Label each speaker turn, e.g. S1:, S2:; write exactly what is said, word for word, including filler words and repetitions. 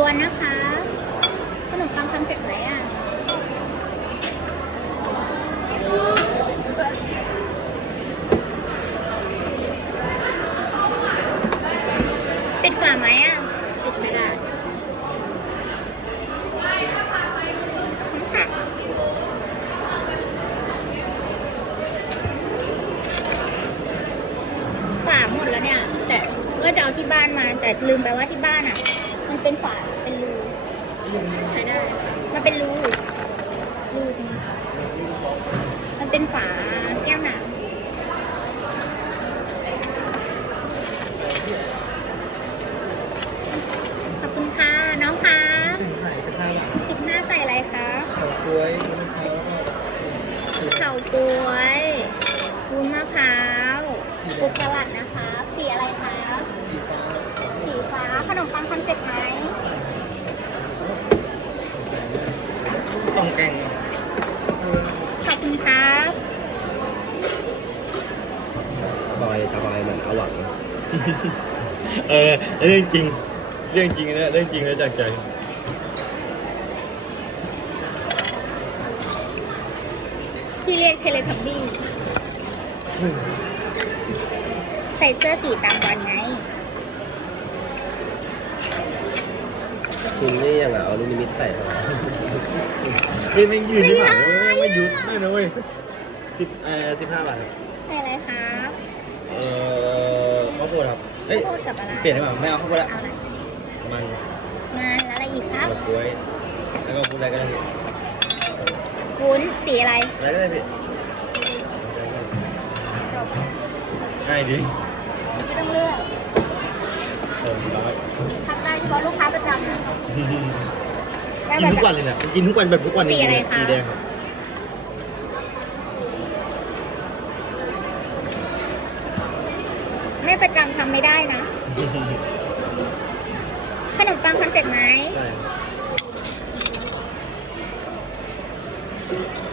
S1: ล้วนนะคะขนมปังทำเสร็จไหมอ่ะปิดฝาไหมอ่ะปิดไม่ได้ค่ะฝาหมดแล้วเนี่ยแต่ก็จะเอาที่บ้านมาแต่ลืมไปว่าที่บ้านอ่ะมันเป็นฝาเป็นรูใช้ได้มันเป็นรูรูตรงนี้มันเป็นฝาแก้วน้ำขอบคุณค่ะน้องคะสิบห้าใส่อะไรคะเฉาก๊วยเฉาก๊วยวุ้นมะพร้าวกุสลัดนะคะสีอะไรคะสีฟ้าขนมปังคอนเซ็ปต์ไหม
S2: ต้องแกง
S1: ขอบคุณครับ
S2: สบายสบายเหมือนเอาหวังเออเรื่องจริงเรื่องจริงนะเรื่องจริงนะจากใจ
S1: ที่เรียกเทเลทับบี้ใส่เสื้อสีตามวันไง
S2: คุณนี่ยังเอาลูกนิมิตใส่เข้ามาพี่ไม่ยืนที่หลังไม่ไม่ยุดไม่นะเว้ยสิบเอ่อสิบห้าบาทครับ
S1: ใส่อะไรครับ
S2: เอ่อข้าวโพดครับเอ้ย
S1: ข้าวโพดกับอะไร
S2: เปลี่ยนได้ไหมไม่เอาข้าวโพดละ
S1: เอาอะไร
S2: มัน
S1: มาแล้วอะไรอีกครับ
S2: มะกล้วยแล้วก็พูดอะไรก็ได้พี่
S1: วุ้นสีอะไร
S2: อะไรก็ได้พี่
S1: จบ
S2: ง่ายดี
S1: ไม่ต้องเลือก
S2: เออร้อย
S1: ทักได้เฉพาะลูกค้าประจำนะได้
S2: กิน
S1: มา
S2: ทุก
S1: จาก
S2: วันเลยเนี่ยกินทุกวันแบบทุกวันจริงๆเลยสีแดงครับ
S1: ไม่ประจำทำไม่ได้นะ ขนมปังคอนเฟกต์ไหม
S2: ใช่